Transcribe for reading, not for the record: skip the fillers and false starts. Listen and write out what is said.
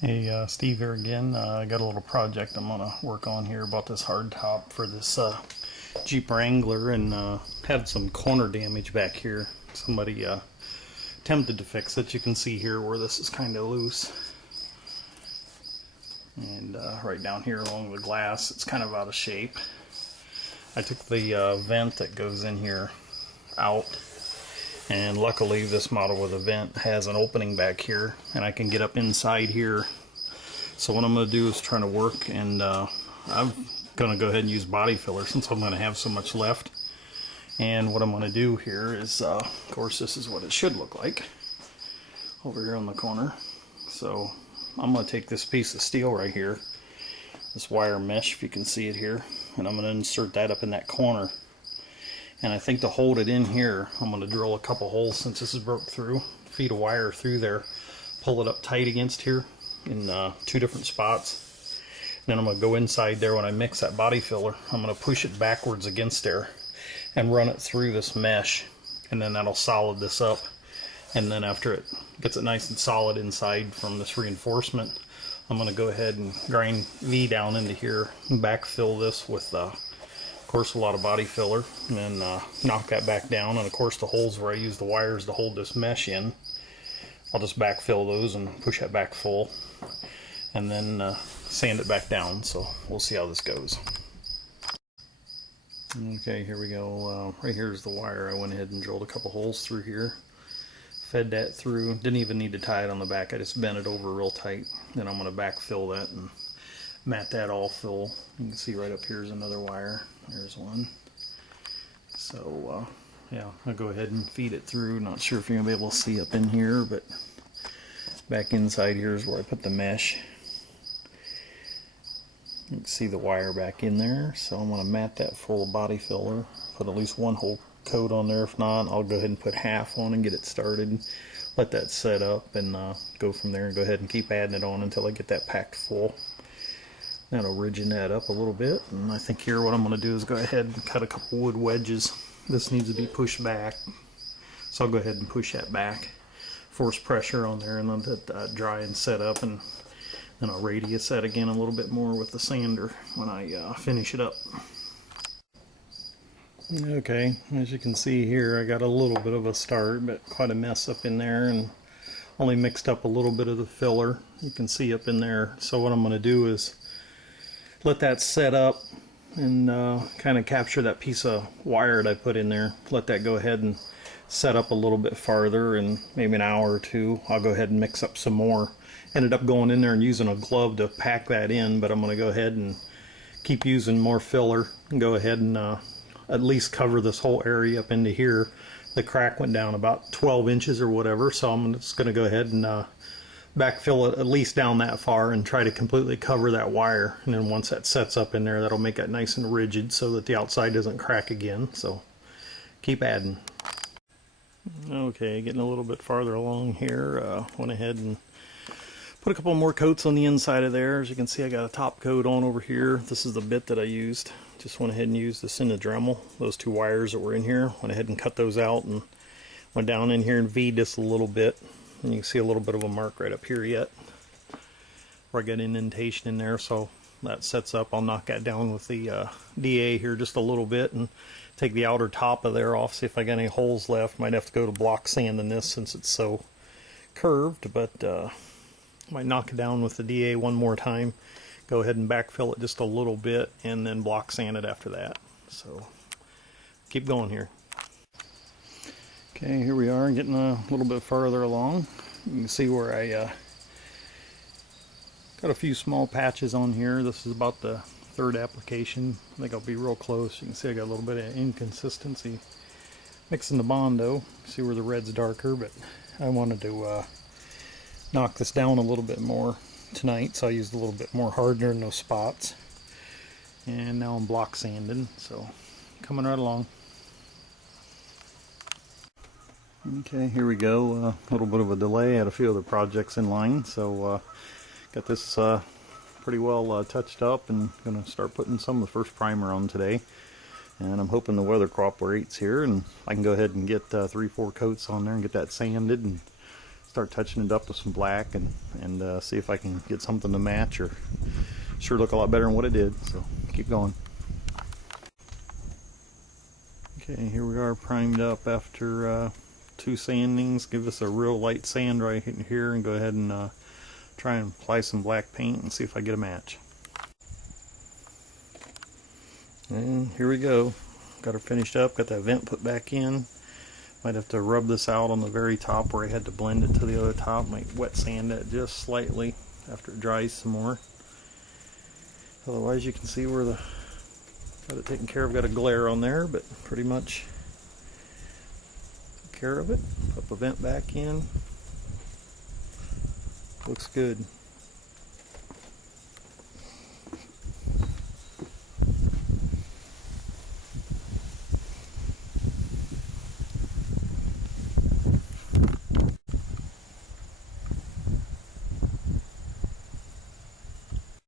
Hey, Steve here again. I got a little project I'm going to work on here about this hard top for this Jeep Wrangler, and had some corner damage back here. Somebody attempted to fix it. You can see here where this is kind of loose. And right down here along the glass, it's kind of out of shape. I took the vent that goes in here out. And luckily this model with a vent has an opening back here, and I can get up inside here. So what I'm going to do is try to work, and I'm going to go ahead and use body filler since I'm going to have so much left. And what I'm going to do here is, of course, this is what it should look like over here on the corner. So I'm going to take this piece of steel right here, this wire mesh, if you can see it here, and I'm going to insert that up in that corner. And I think to hold it in here, I'm going to drill a couple holes since this is broke through, feed a wire through there, pull it up tight against here in two different spots. And then I'm going to go inside there when I mix that body filler. I'm going to push it backwards against there and run it through this mesh, and then that'll solid this up. And then after it gets it nice and solid inside from this reinforcement, I'm going to go ahead and grind V down into here and backfill this with of course a lot of body filler, and then knock that back down. And of course the holes where I use the wires to hold this mesh in, I'll just backfill those and push that back full, and then sand it back down. So we'll see how this goes. Okay, here we go. Right here's the wire. I went ahead and drilled a couple holes through here, fed that through. Didn't even need to tie it on the back, I just bent it over real tight. Then I'm going to backfill that and mat that all full. You can see right up here is another wire. There's one. So yeah, I'll go ahead and feed it through. Not sure if you're gonna be able to see up in here, but back inside here is where I put the mesh. You can see the wire back in there. So I'm gonna mat that full of body filler. Put at least one whole coat on there. If not, I'll go ahead and put half on and get it started. Let that set up and go from there, and go ahead and keep adding it on until I get that packed full. That'll ridgen that up a little bit, and I think here what I'm going to do is go ahead and cut a couple wood wedges. This needs to be pushed back, so I'll go ahead and push that back, force pressure on there, and let that dry and set up, and then I'll radius that again a little bit more with the sander when I finish it up. Okay, as you can see here, I got a little bit of a start, but quite a mess up in there, and only mixed up a little bit of the filler. You can see up in there. So what I'm going to do is let that set up and kind of capture that piece of wire that I put in there. Let that go ahead and set up a little bit farther, and maybe an hour or two I'll go ahead and mix up some more. Ended up going in there and using a glove to pack that in, but I'm going to go ahead and keep using more filler and go ahead and at least cover this whole area up into here. The crack went down about 12 inches or whatever, so I'm just going to go ahead and backfill it at least down that far and try to completely cover that wire. And then once that sets up in there, that'll make that nice and rigid so that the outside doesn't crack again. So keep adding. Okay, getting a little bit farther along here. Went ahead and put a couple more coats on the inside of there. As you can see, I got a top coat on over here. This is the bit that I used. Just went ahead and used this in the Dremel. Those two wires that were in here, went ahead and cut those out and went down in here and V'd this a little bit. And you can see a little bit of a mark right up here yet, where I got an indentation in there, so that sets up. I'll knock that down with the DA here just a little bit and take the outer top of there off, see if I got any holes left. Might have to go to block sand in this since it's so curved, but might knock it down with the DA one more time, go ahead and backfill it just a little bit, and then block sand it after that. So keep going here. Okay, here we are, getting a little bit farther along. You can see where I got a few small patches on here. This is about the third application. I think I'll be real close. You can see I got a little bit of inconsistency mixing the Bondo. See where the red's darker, but I wanted to knock this down a little bit more tonight, so I used a little bit more hardener in those spots. And now I'm block sanding, so coming right along. Okay, here we go. A little bit of a delay. I had a few other projects in line, so got this pretty well touched up, and going to start putting some of the first primer on today. And I'm hoping the weather cooperates here, and I can go ahead and get 3-4 coats on there and get that sanded and start touching it up with some black and see if I can get something to match or sure look a lot better than what it did. So keep going. Okay, here we are primed up after 2 sandings. Give us a real light sand right here and go ahead and try and apply some black paint and see if I get a match. And here we go. Got her finished up, got that vent put back in. Might have to rub this out on the very top where I had to blend it to the other top. Might wet sand it just slightly after it dries some more. Otherwise you can see where the got it taken care of. Got a glare on there, but pretty much took care of it. Put the vent back in. Looks good.